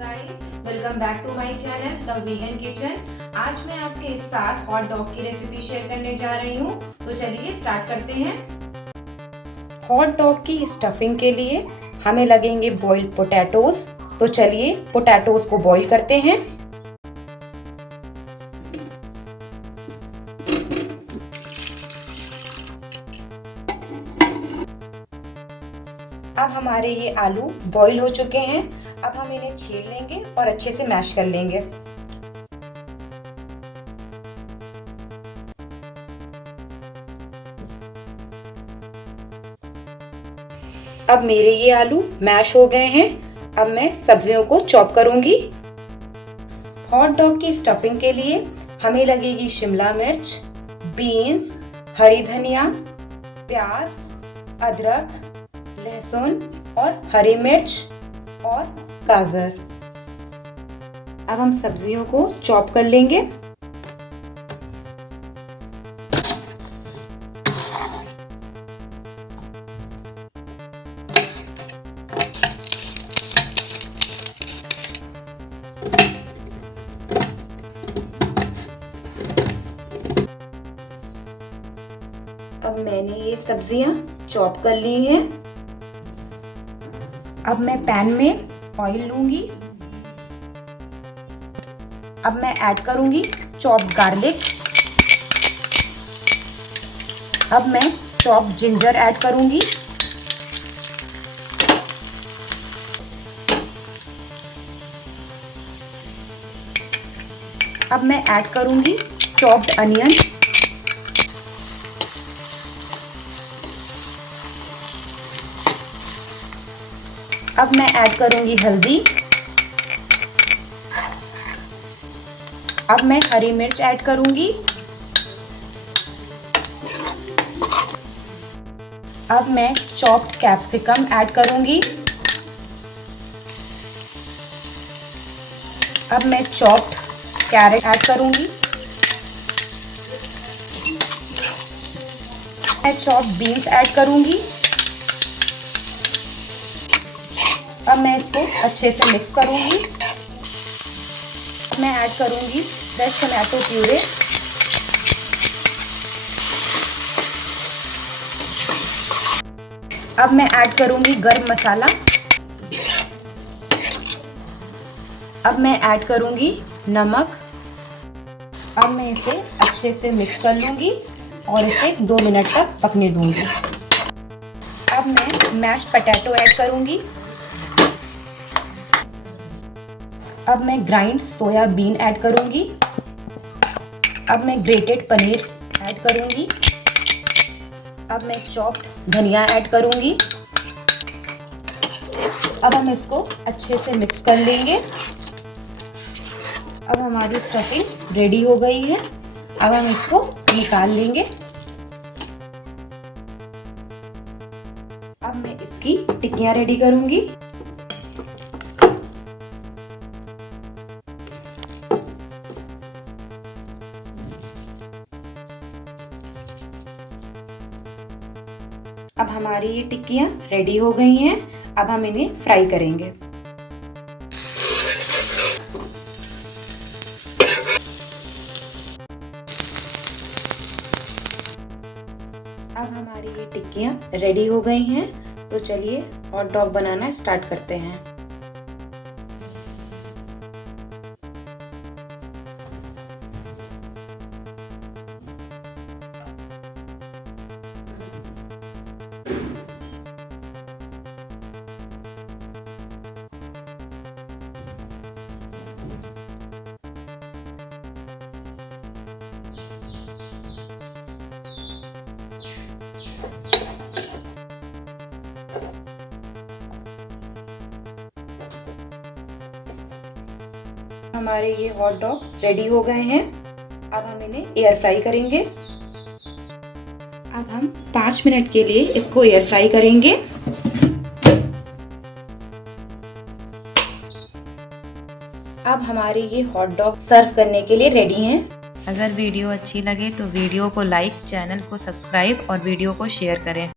Guys, welcome back to my channel the vegan kitchen. आज मैं आपके साथ हॉट डॉग की रेसिपी शेयर करने जा रही हूँ। तो चलिए स्टार्ट करते हैं। हॉट डॉग की स्टफिंग के लिए हमें लगेंगे बॉइल्ड पोटैटोज। तो चलिए पोटैटोज को बॉईल करते हैं। अब हमारे ये आलू बॉईल हो चुके हैं। अब हम इन्हें छील लेंगे और अच्छे से मैश कर लेंगे। अब मेरे ये आलू मैश हो गए हैं। अब मैं सब्जियों को चॉप करूंगी। हॉट डॉग की स्टफिंग के लिए हमें लगेगी शिमला मिर्च, बीन्स, हरी धनिया, प्याज, अदरक, लहसुन और हरी मिर्च और गाजर। अब हम सब्जियों को चॉप कर लेंगे। अब मैंने ये सब्जियां चॉप कर ली हैं। अब मैं पैन में ऑयल लूंगी। अब मैं ऐड करूंगी चॉप्ड गार्लिक। अब मैं चॉप्ड जिंजर ऐड करूंगी। अब मैं ऐड करूंगी चॉप्ड अनियन। अब मैं ऐड करूंगी हल्दी। अब मैं हरी मिर्च ऐड करूंगी। अब मैं चॉप्ड कैप्सिकम ऐड करूंगी। अब मैं चॉप्ड कैरेट ऐड करूंगी। मैं चॉप्ड बीन्स ऐड करूंगी। अब मैं इसको अच्छे से मिक्स करूंगी। मैं ऐड करूंगी फ्रेश टमाटो प्यूरे। अब मैं ऐड करूंगी गरम मसाला। अब मैं ऐड करूंगी नमक। अब मैं इसे अच्छे से मिक्स कर लूंगी और इसे 2 मिनट तक पकने दूंगी। अब मैं मैश पोटैटो ऐड करूंगी। अब मैं ग्राइंड सोयाबीन ऐड करूंगी। अब मैं ग्रेटेड पनीर ऐड करूंगी। अब मैं चॉप्ड धनिया ऐड करूंगी। अब हम इसको अच्छे से मिक्स कर लेंगे। अब हमारी स्टफिंग रेडी हो गई है। अब हम इसको निकाल लेंगे। अब मैं इसकी टिक्कियां रेडी करूंगी। अब हमारी ये टिक्कियां रेडी हो गई हैं। अब हम इन्हें फ्राई करेंगे। अब हमारी ये टिक्कियां रेडी हो गई हैं। तो चलिए हॉट डॉग बनाना स्टार्ट करते हैं। हमारे ये हॉट डॉग रेडी हो गए हैं। अब हम इन्हें एयर फ्राई करेंगे। अब हम 5 मिनट के लिए इसको एयर फ्राई करेंगे। अब हमारे ये हॉट डॉग सर्व करने के लिए रेडी हैं। अगर वीडियो अच्छी लगे तो वीडियो को लाइक, चैनल को सब्सक्राइब और वीडियो को शेयर करें।